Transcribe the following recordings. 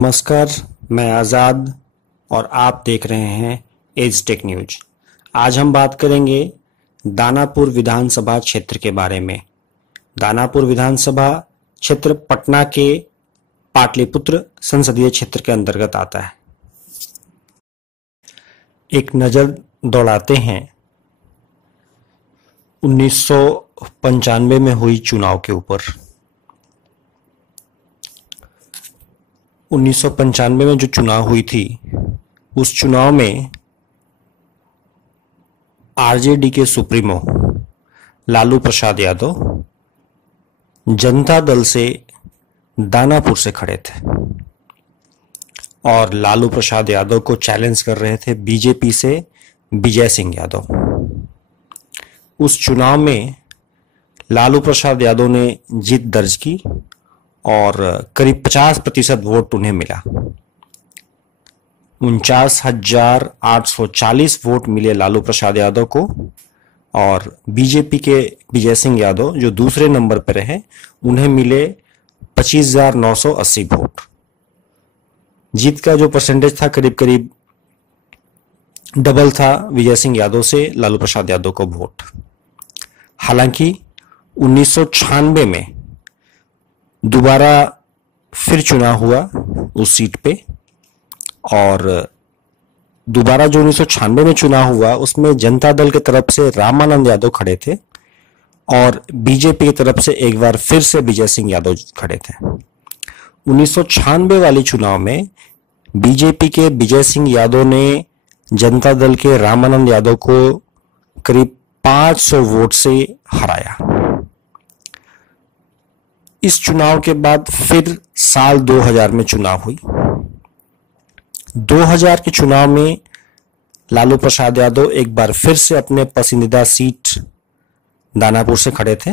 नमस्कार, मैं आज़ाद और आप देख रहे हैं एज टेक न्यूज। आज हम बात करेंगे दानापुर विधानसभा क्षेत्र के बारे में। दानापुर विधानसभा क्षेत्र पटना के पाटलिपुत्र संसदीय क्षेत्र के अंतर्गत आता है। एक नज़र दौड़ाते हैं 1995 में हुई चुनाव के ऊपर। 1995 में जो चुनाव हुई थी, उस चुनाव में आरजेडी के सुप्रीमो लालू प्रसाद यादव जनता दल से दानापुर से खड़े थे और लालू प्रसाद यादव को चैलेंज कर रहे थे बीजेपी से विजय सिंह यादव। उस चुनाव में लालू प्रसाद यादव ने जीत दर्ज की और करीब 50% वोट उन्हें मिला। 49,840 वोट मिले लालू प्रसाद यादव को और बीजेपी के विजय सिंह यादव जो दूसरे नंबर पर रहे, उन्हें मिले 25,980 वोट। जीत का जो परसेंटेज था करीब करीब डबल था विजय सिंह यादव से लालू प्रसाद यादव को वोट। हालांकि 1996 में दोबारा फिर चुनाव हुआ उस सीट पे और दोबारा जो 1996 में चुनाव हुआ उसमें जनता दल की तरफ से रामानंद यादव खड़े थे और बीजेपी की तरफ से एक बार फिर से विजय सिंह यादव खड़े थे। 1996 वाले चुनाव में बीजेपी के विजय सिंह यादव ने जनता दल के रामानंद यादव को करीब 500 वोट से हराया। इस चुनाव के बाद फिर साल 2000 में चुनाव हुई। 2000 के चुनाव में लालू प्रसाद यादव एक बार फिर से अपने पसंदीदा सीट दानापुर से खड़े थे।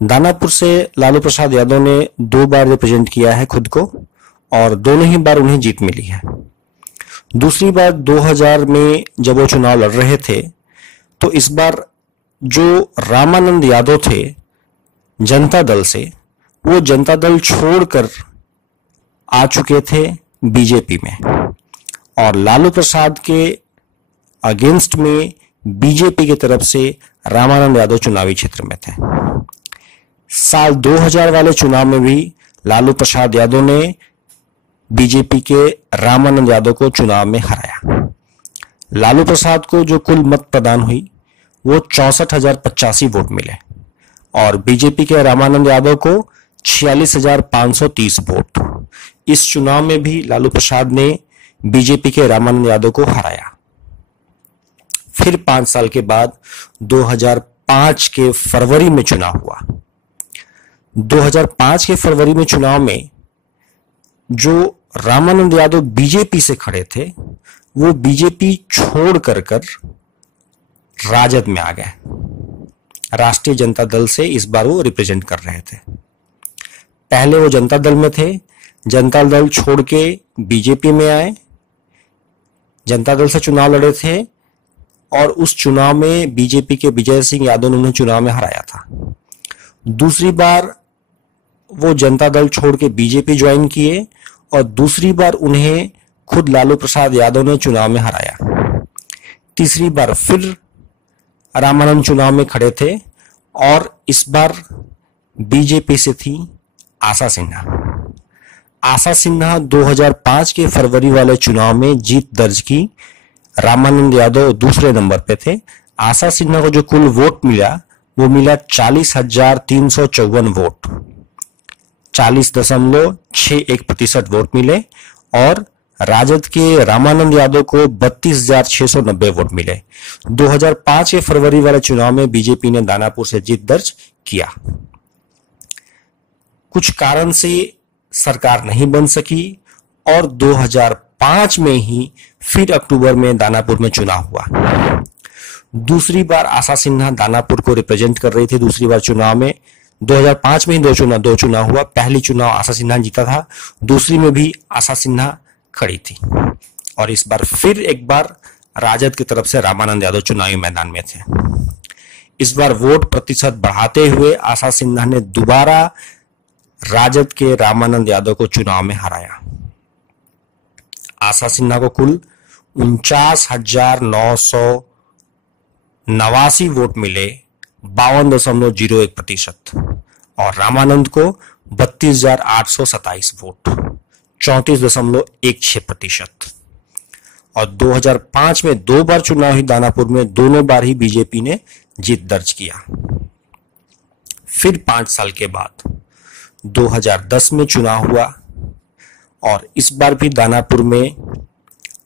दानापुर से लालू प्रसाद यादव ने 2 बार रिप्रेजेंट किया है खुद को और दोनों ही बार उन्हें जीत मिली है। दूसरी बार 2000 में जब वो चुनाव लड़ रहे थे तो इस बार जो रामानंद यादव थे जनता दल से, वो जनता दल छोड़कर आ चुके थे बीजेपी में और लालू प्रसाद के अगेंस्ट में बीजेपी की तरफ से रामानंद यादव चुनावी क्षेत्र में थे। साल 2000 वाले चुनाव में भी लालू प्रसाद यादव ने बीजेपी के रामानंद यादव को चुनाव में हराया। लालू प्रसाद को जो कुल मत प्रदान हुई वो 64,085 वोट मिले और बीजेपी के रामानंद यादव को 46,530 वोट। इस चुनाव में भी लालू प्रसाद ने बीजेपी के रामानंद यादव को हराया। फिर 5 साल के बाद 2005 के फरवरी में चुनाव हुआ। 2005 के फरवरी में चुनाव में जो रामानंद यादव बीजेपी से खड़े थे, वो बीजेपी छोड़ कर राजद में आ गए। राष्ट्रीय जनता दल से इस बार वो रिप्रेजेंट कर रहे थे। पहले वो जनता दल में थे, जनता दल छोड़ के बीजेपी में आए, जनता दल से चुनाव लड़े थे और उस चुनाव में बीजेपी के विजय सिंह यादव ने उन्हें चुनाव में हराया था। दूसरी बार वो जनता दल छोड़ के बीजेपी ज्वाइन किए और दूसरी बार उन्हें खुद लालू प्रसाद यादव ने चुनाव में हराया। तीसरी बार फिर रामानंद चुनाव में खड़े थे और इस बार बीजेपी से थी आशा सिन्हा। आशा सिन्हा 2005 के फरवरी वाले चुनाव में जीत दर्ज की। रामानंद यादव दूसरे नंबर पे थे। आशा सिन्हा को जो कुल वोट मिला वो मिला 40,354 वोट, 40.61% वोट मिले और राजद के रामानंद यादव को 32,690 वोट मिले। 2005 के फरवरी वाले चुनाव में बीजेपी ने दानापुर से जीत दर्ज किया। कुछ कारण से सरकार नहीं बन सकी और 2005 में ही फिर अक्टूबर में दानापुर में चुनाव हुआ। दूसरी बार आशा सिन्हा दानापुर को रिप्रेजेंट कर रही थी। दूसरी बार चुनाव में 2005 में ही दो चुनाव हुआ। पहली चुनाव आशा सिन्हा जीता था, दूसरी में भी आशा सिन्हा खड़ी थी और इस बार फिर एक बार राजद की तरफ से रामानंद यादव चुनावी मैदान में थे। इस बार वोट प्रतिशत बढ़ाते हुए आशा सिन्हा ने दोबारा राजद के रामानंद यादव को चुनाव में हराया। आशा सिन्हा को कुल 49,989 वोट मिले, 52.01%, और रामानंद को 32,827 वोट, 34.16%। और 2005 में 2 बार चुनाव हुई दानापुर में, दोनों बार ही बीजेपी ने जीत दर्ज किया। फिर 5 साल के बाद 2010 में चुनाव हुआ और इस बार भी दानापुर में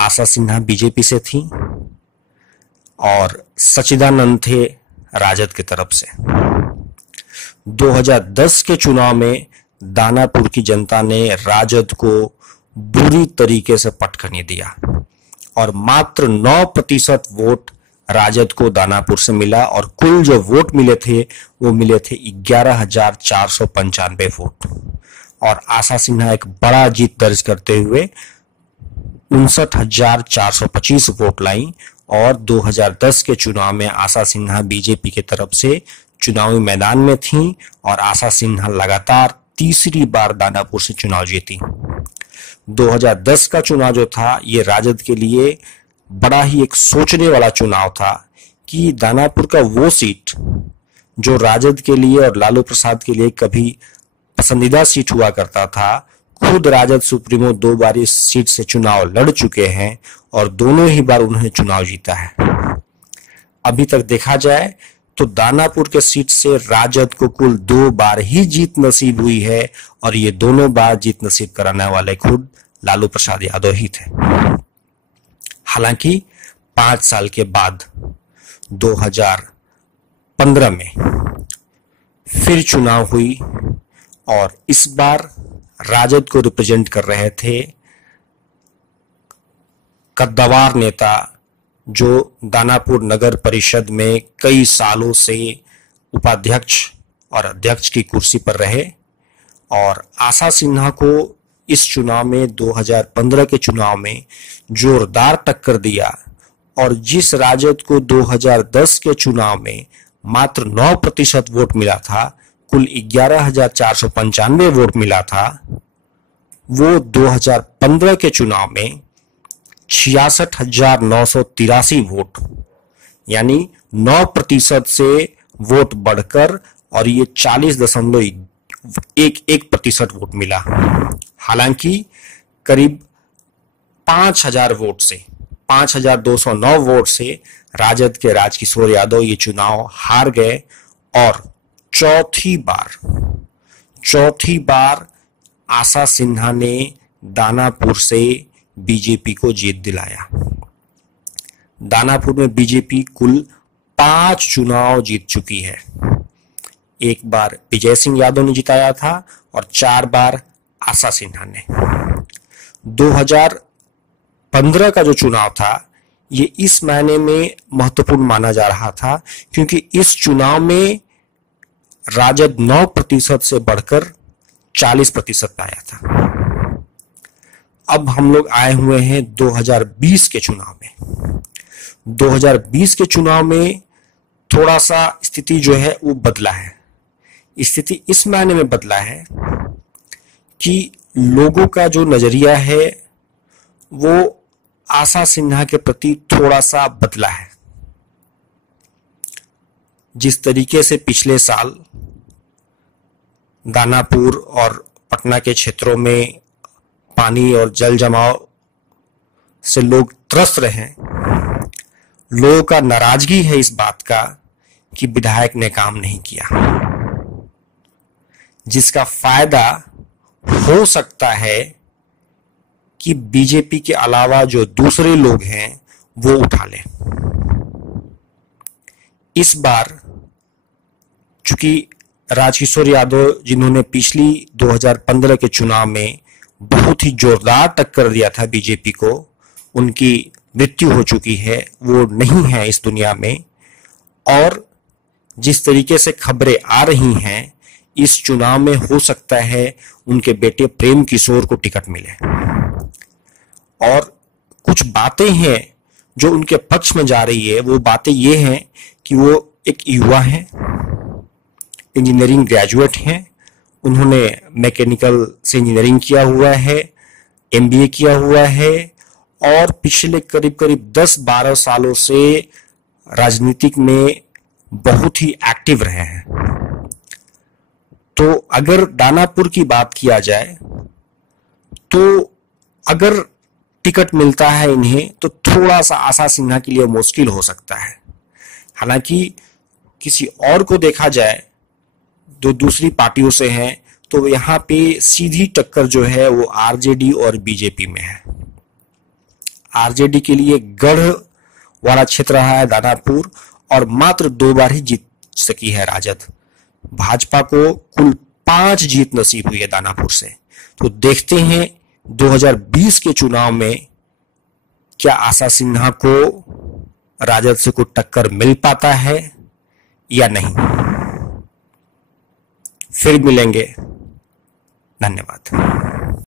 आशा सिन्हा बीजेपी से थी और सचिदानंद थे राजद की तरफ से। 2010 के चुनाव में दानापुर की जनता ने राजद को बुरी तरीके से पटखनी दिया और मात्र 9% वोट राजद को दानापुर से मिला और कुल जो वोट मिले थे वो मिले थे 11,495 वोट। और आशा सिन्हा एक बड़ा जीत दर्ज करते हुए 59,425 वोट लाई और 2010 के चुनाव में आशा सिन्हा बीजेपी की तरफ से चुनावी मैदान में थीं और आशा सिन्हा लगातार तीसरी बार दानापुर से चुनाव जीती। 2010 का चुनाव जो था ये राजद के लिए बड़ा ही एक सोचने वाला चुनाव था कि दानापुर का वो सीट जो राजद के लिए और लालू प्रसाद के लिए कभी पसंदीदा सीट हुआ करता था, खुद राजद सुप्रीमो 2 बार इस सीट से चुनाव लड़ चुके हैं और दोनों ही बार उन्होंने चुनाव जीता है। अभी तक देखा जाए तो दानापुर के सीट से राजद को कुल 2 बार ही जीत नसीब हुई है और ये दोनों बार जीत नसीब कराने वाले खुद लालू प्रसाद यादव ही थे। हालांकि 5 साल के बाद 2015 में फिर चुनाव हुई और इस बार राजद को रिप्रेजेंट कर रहे थे कद्दावर नेता जो दानापुर नगर परिषद में कई सालों से उपाध्यक्ष और अध्यक्ष की कुर्सी पर रहे और आशा सिन्हा को इस चुनाव में 2015 के चुनाव में जोरदार टक्कर दिया और जिस राजद को 2010 के चुनाव में मात्र 9% वोट मिला था, कुल 11,495 वोट मिला था, वो 2015 के चुनाव में 66,983 वोट यानी 9% से वोट बढ़कर और ये 40.11% वोट मिला। हालांकि करीब 5,000 वोट से 5,209 वोट से राजद के राजकिशोर यादव ये चुनाव हार गए और चौथी बार आशा सिन्हा ने दानापुर से बीजेपी को जीत दिलाया। दानापुर में बीजेपी कुल 5 चुनाव जीत चुकी है। 1 बार विजय सिंह यादव ने जिताया था और 4 बार आशा सिन्हा ने। 2015 का जो चुनाव था ये इस मायने में महत्वपूर्ण माना जा रहा था क्योंकि इस चुनाव में राजद 9% से बढ़कर 40% पाया था। अब हम लोग आए हुए हैं 2020 के चुनाव में। 2020 के चुनाव में थोड़ा सा स्थिति जो है वो बदला है। स्थिति इस मायने में बदला है कि लोगों का जो नजरिया है वो आशा सिन्हा के प्रति थोड़ा सा बदला है। जिस तरीके से पिछले साल दानापुर और पटना के क्षेत्रों में पानी और जल जमाव से लोग त्रस्त रहे, लोगों का नाराजगी है इस बात का कि विधायक ने काम नहीं किया, जिसका फायदा हो सकता है कि बीजेपी के अलावा जो दूसरे लोग हैं वो उठा लें। इस बार चूंकि राजकिशोर यादव जिन्होंने पिछली 2015 के चुनाव में बहुत ही जोरदार टक्कर दिया था बीजेपी को, उनकी मृत्यु हो चुकी है, वो नहीं है इस दुनिया में। और जिस तरीके से खबरें आ रही हैं इस चुनाव में हो सकता है उनके बेटे प्रेम किशोर को टिकट मिले और कुछ बातें हैं जो उनके पक्ष में जा रही है। वो बातें ये हैं कि वो एक युवा हैं, इंजीनियरिंग ग्रेजुएट हैं उन्होंने मैकेनिकल से इंजीनियरिंग किया हुआ है, एमबीए किया हुआ है और पिछले करीब करीब 10-12 सालों से राजनीतिक में बहुत ही एक्टिव रहे हैं। तो अगर दानापुर की बात किया जाए तो अगर टिकट मिलता है इन्हें तो थोड़ा सा आशा सिन्हा के लिए मुश्किल हो सकता है। हालांकि किसी और को देखा जाए जो दूसरी पार्टियों से हैं तो यहाँ पे सीधी टक्कर जो है वो आरजेडी और बीजेपी में है। आरजेडी के लिए गढ़ वाला क्षेत्र रहा है दानापुर और मात्र 2 बार ही जीत सकी है राजद। भाजपा को कुल 5 जीत नसीब हुई है दानापुर से। तो देखते हैं 2020 के चुनाव में क्या आशा सिन्हा को राजद से कोई टक्कर मिल पाता है या नहीं। फिर मिलेंगे। धन्यवाद।